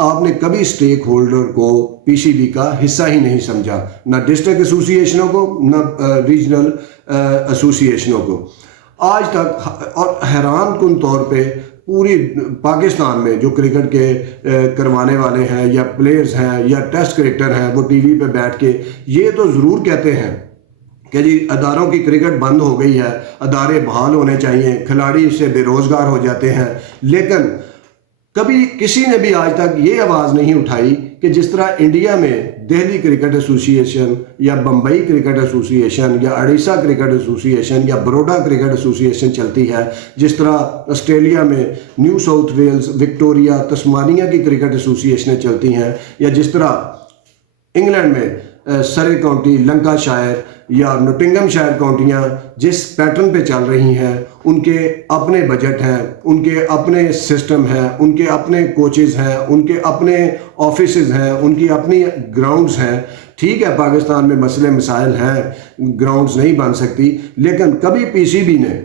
آپ نے کبھی سٹیک ہولڈر کو پی سی بی کا حصہ ہی نہیں سمجھا، نہ ڈسٹرکٹ ایسوسی ایشنوں کو نہ ریجنل ایسوسی ایشنوں کو آج تک۔ اور حیران کن طور پہ پوری پاکستان میں جو کرکٹ کے کروانے والے ہیں یا پلیئرز ہیں یا ٹیسٹ کرکٹر ہیں، وہ ٹی وی پہ بیٹھ کے یہ تو ضرور کہتے ہیں کہ جی اداروں کی کرکٹ بند ہو گئی ہے، ادارے بحال ہونے چاہیے، کھلاڑی اس سے بے روزگار ہو جاتے ہیں، لیکن کبھی کسی نے بھی آج تک یہ آواز نہیں اٹھائی کہ جس طرح انڈیا میں دہلی کرکٹ ایسوسی ایشن یا بمبئی کرکٹ ایسوسی ایشن یا اڑیسہ کرکٹ ایسوسی ایشن یا بروڈا کرکٹ ایسوسی ایشن چلتی ہے، جس طرح آسٹریلیا میں New South Wales, Victoria, Tasmania کی کرکٹ ایسوسی ایشنیں چلتی ہیں، یا جس طرح انگلینڈ میں سرے کاؤنٹی، لنکا شائر یا نوٹنگم شائر کاؤنٹیاں جس پیٹرن پہ چل رہی ہیں، ان کے اپنے بجٹ ہیں، ان کے اپنے سسٹم ہیں، ان کے اپنے کوچز ہیں، ان کے اپنے آفیسز ہیں، ان کی اپنی گراؤنڈز ہیں۔ ٹھیک ہے پاکستان میں مسئلے مسائل ہیں، گراؤنڈز نہیں بن سکتی، لیکن کبھی پی سی بی نے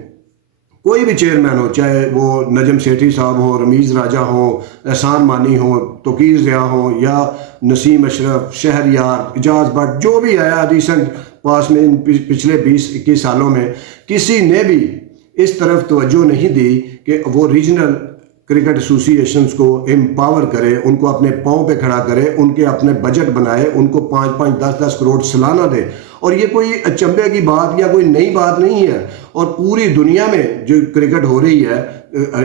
کوئی بھی چیئرمین ہو، چاہے وہ نجم سیٹھی صاحب ہوں، رمیز راجہ ہوں، احسان مانی ہوں، توقیر ضیاء ہوں، یا نسیم اشرف، شہریار، اعجاز بٹ، جو بھی آیا ریسنٹ پاس میں پچھلے 20-21 سالوں میں، کسی نے بھی اس طرف توجہ نہیں دی کہ وہ ریجنل کرکٹ ایسوسی ایشنز کو امپاور کرے، ان کو اپنے پاؤں پہ کھڑا کرے، ان کے اپنے بجٹ بنائے، ان کو 5-5 10-10 کروڑ سالانہ دے۔ اور یہ کوئی اچنبے کی بات یا کوئی نئی بات نہیں ہے، اور پوری دنیا میں جو کرکٹ ہو رہی ہے،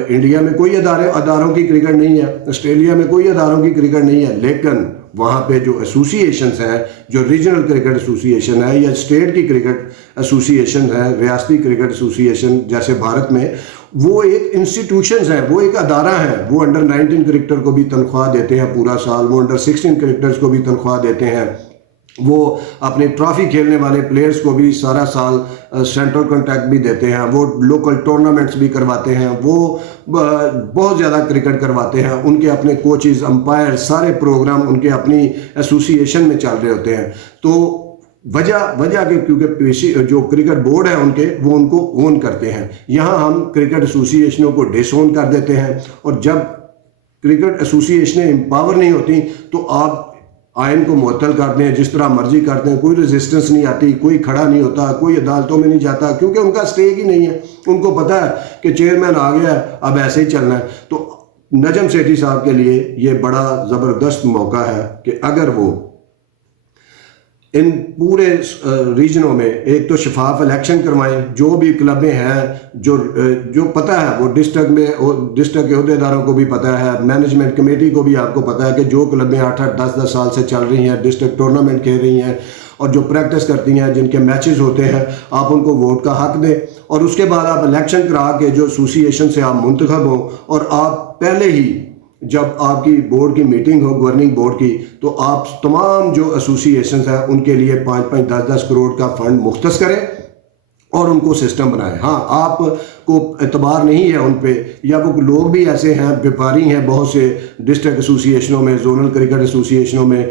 انڈیا میں کوئی اداروں کی کرکٹ نہیں ہے، آسٹریلیا میں کوئی اداروں کی کرکٹ نہیں ہے، لیکن وہاں پہ جو ایسوسی ایشنز ہیں، جو ریجنل کرکٹ ایسوسی ایشن ہے یا اسٹیٹ کی کرکٹ ایسوسی ایشن ہے، ریاستی کرکٹ ایسوسی ایشن جیسے بھارت میں، وہ ایک انسٹیٹیوشنز ہیں، وہ ایک ادارہ ہے۔ وہ انڈر 19 کرکٹر کو بھی تنخواہ دیتے ہیں پورا سال، وہ انڈر 16 کرکٹرز کو بھی تنخواہ دیتے ہیں، وہ اپنی ٹرافی کھیلنے والے پلیئرز کو بھی سارا سال سینٹرل کنٹریکٹ بھی دیتے ہیں، وہ لوکل ٹورنامنٹس بھی کرواتے ہیں، وہ بہت زیادہ کرکٹ کرواتے ہیں، ان کے اپنے کوچز، امپائر، سارے پروگرام ان کے اپنی ایسوسی ایشن میں چل رہے ہوتے ہیں۔ تو وجہ کہ کیونکہ جو کرکٹ بورڈ ہے ان کے، وہ ان کو اون کرتے ہیں۔ یہاں ہم کرکٹ ایسوسی ایشنوں کو ڈس اون کر دیتے ہیں، اور جب کرکٹ ایسوسی ایشنیں امپاور نہیں ہوتی تو آپ آئین کو معطل کرتے ہیں، جس طرح مرضی کرتے ہیں، کوئی ریزسٹنس نہیں آتی، کوئی کھڑا نہیں ہوتا، کوئی عدالتوں میں نہیں جاتا، کیونکہ ان کا سٹیک ہی نہیں ہے۔ ان کو پتہ ہے کہ چیئرمین آ گیا ہے، اب ایسے ہی چلنا ہے۔ تو نجم سیٹھی صاحب کے لیے یہ بڑا زبردست موقع ہے کہ اگر وہ ان پورے ریجنوں میں ایک تو شفاف الیکشن کروائیں، جو بھی کلبیں ہیں، جو پتہ ہے وہ ڈسٹرکٹ کے عہدیداروں کو بھی پتہ ہے، مینجمنٹ کمیٹی کو بھی آپ کو پتہ ہے کہ جو کلبیں 8-8 10-10 سال سے چل رہی ہیں، ڈسٹرکٹ ٹورنامنٹ کھیل رہی ہیں اور جو پریکٹس کرتی ہیں، جن کے میچز ہوتے ہیں، آپ ان کو ووٹ کا حق دیں، اور اس کے بعد آپ الیکشن کرا کے جو ایسوسی ایشن سے آپ منتخب ہوں، اور آپ پہلے ہی جب آپ کی بورڈ کی میٹنگ ہو، گورننگ بورڈ کی، تو آپ تمام جو ایسوسی ایشنز ہیں ان کے لیے 5-5 10-10 کروڑ کا فنڈ مختص کریں اور ان کو سسٹم بنائیں۔ ہاں، آپ کو اعتبار نہیں ہے ان پہ، یا وہ لوگ بھی ایسے ہیں، بیپاری ہیں بہت سے ڈسٹرکٹ ایسوسی ایشنوں میں، زونل کرکٹ ایسوسی ایشنوں میں،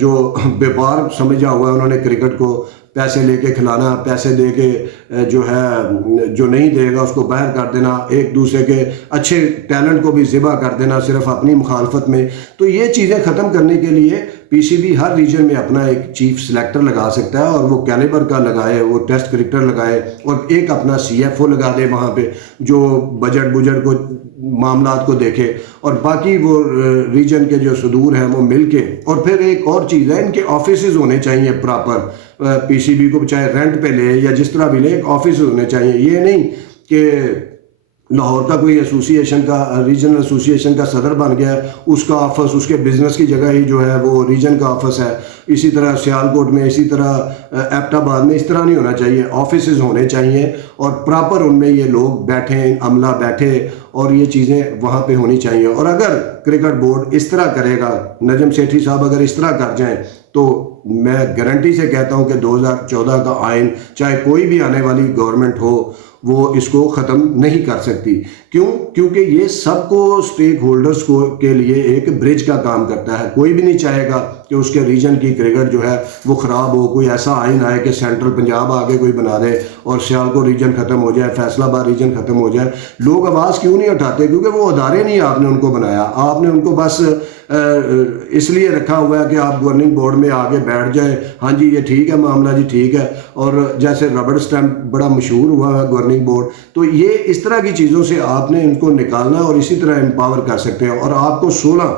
جو بیپار سمجھا ہوا ہے انہوں نے کرکٹ کو، پیسے لے کے کھلانا، پیسے دے کے جو ہے جو نہیں دے گا اس کو باہر کر دینا، ایک دوسرے کے اچھے ٹیلنٹ کو بھی ذبح کر دینا صرف اپنی مخالفت میں۔ تو یہ چیزیں ختم کرنے کے لیے پی سی بی ہر ریجن میں اپنا ایک چیف سلیکٹر لگا سکتا ہے، اور وہ کیلیبر کا لگائے، وہ ٹیسٹ کرکٹر لگائے، اور ایک اپنا سی ایف او لگا دے وہاں پہ، جو بجٹ کو معاملات کو دیکھے، اور باقی وہ ریجن کے جو صدور ہیں وہ مل کے۔ اور پھر ایک اور چیز ہے، ان کے آفیسز ہونے چاہیے پراپر، پی سی بی کو چاہے رینٹ پہ لے یا جس طرح بھی لے، ایک آفس ہونے چاہیے۔ یہ نہیں کہ لاہور کا کوئی ایسوسی ایشن کا، ریجنل ایسوسی ایشن کا صدر بن گیا ہے، اس کا آفس اس کے بزنس کی جگہ ہی جو ہے وہ ریجن کا آفس ہے۔ اسی طرح سیالکوٹ میں، اسی طرح ایبٹ آباد میں، اس طرح نہیں ہونا چاہیے۔ آفیسز ہونے چاہیے اور پراپر ان میں یہ لوگ بیٹھیں، عملہ بیٹھے، اور یہ چیزیں وہاں پہ ہونی چاہیے۔ اور اگر کرکٹ بورڈ اس طرح کرے گا، نجم سیٹھی صاحب اگر اس طرح کر جائیں، تو میں گارنٹی سے کہتا ہوں کہ 2014 کا آئین، چاہے کوئی بھی آنے والی گورنمنٹ ہو، وہ اس کو ختم نہیں کر سکتی۔ کیوں؟ کیونکہ یہ سب کو سٹیک ہولڈرز کو کے لیے ایک برج کا کام کرتا ہے۔ کوئی بھی نہیں چاہے گا کہ اس کے ریجن کی کرکٹ جو ہے وہ خراب ہو۔ کوئی ایسا آئین آئے کہ سینٹرل پنجاب آگے کوئی بنا دے اور سیالکوٹ ریجن ختم ہو جائے، فیصل آباد ریجن ختم ہو جائے۔ لوگ آواز کیوں نہیں اٹھاتے؟ کیونکہ وہ ادارے نہیں آپ نے ان کو بنایا، آپ نے ان کو بس اس لیے رکھا ہوا ہے کہ آپ گورننگ بورڈ میں آگے بیٹھ جائیں، ہاں جی یہ ٹھیک ہے معاملہ جی ٹھیک ہے، اور جیسے ربڑ اسٹیمپ بڑا مشہور ہوا ہے گورننگ بورڈ، تو یہ اس طرح کی چیزوں سے آپ نے ان کو نکالنا ہے اور اسی طرح امپاور کر سکتے ہیں۔ اور آپ کو 16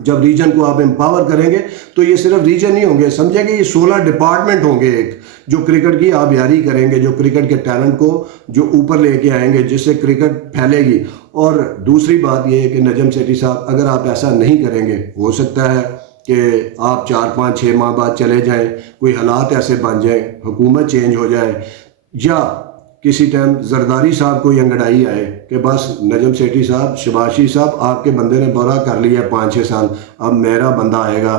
جب ریجن کو آپ امپاور کریں گے تو یہ صرف ریجن نہیں ہوں گے، سمجھیں کہ یہ 16 ڈپارٹمنٹ ہوں گے ایک، جو کرکٹ کی آبیاری کریں گے، جو کرکٹ کے ٹیلنٹ کو جو اوپر لے کے آئیں گے، جس سے کرکٹ پھیلے گی۔ اور دوسری بات یہ ہے کہ نجم سیٹھی صاحب اگر آپ ایسا نہیں کریں گے، ہو سکتا ہے کہ آپ 4-5-6 ماہ بعد چلے جائیں، کوئی حالات ایسے بن جائیں، حکومت چینج ہو جائے، یا کسی ٹائم زرداری صاحب کو یہ انگڑائی آئے کہ بس نجم سیٹھی صاحب، شباز شریف صاحب آپ کے بندے نے برا کر لیا 5-6 سال، اب میرا بندہ آئے گا،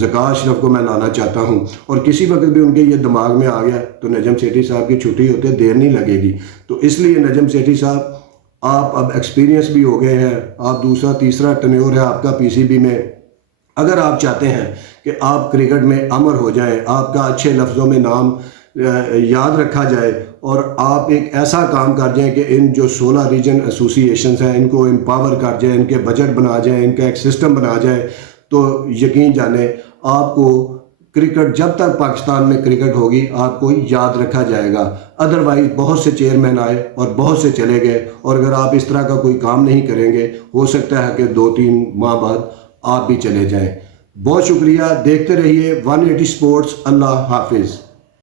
زکوٰۃ اشرف کو میں لانا چاہتا ہوں، اور کسی وقت بھی ان کے یہ دماغ میں آ گیا تو نجم سیٹھی صاحب کی چھٹی ہوتے دیر نہیں لگے گی۔ تو اس لیے نجم سیٹھی صاحب آپ اب ایکسپیرینس بھی ہو گئے ہیں، آپ دوسرا تیسرا ٹینیور ہے آپ کا پی سی بی میں، اگر آپ چاہتے ہیں کہ آپ کرکٹ میں امر ہو جائیں، آپ کا اچھے لفظوں میں نام یاد رکھا جائے، اور آپ ایک ایسا کام کر جائیں کہ ان جو 16 ریجن ایسوسی ایشنز ہیں ان کو امپاور کر جائیں، ان کے بجٹ بنا جائیں، ان کا ایک سسٹم بنا جائے، تو یقین جانیں آپ کو کرکٹ جب تک پاکستان میں کرکٹ ہوگی آپ کو یاد رکھا جائے گا۔ ادروائز بہت سے چیئرمین آئے اور بہت سے چلے گئے، اور اگر آپ اس طرح کا کوئی کام نہیں کریں گے ہو سکتا ہے کہ 2-3 ماہ بعد آپ بھی چلے جائیں۔ بہت شکریہ، دیکھتے رہیے 180 سپورٹس۔ اللہ حافظ۔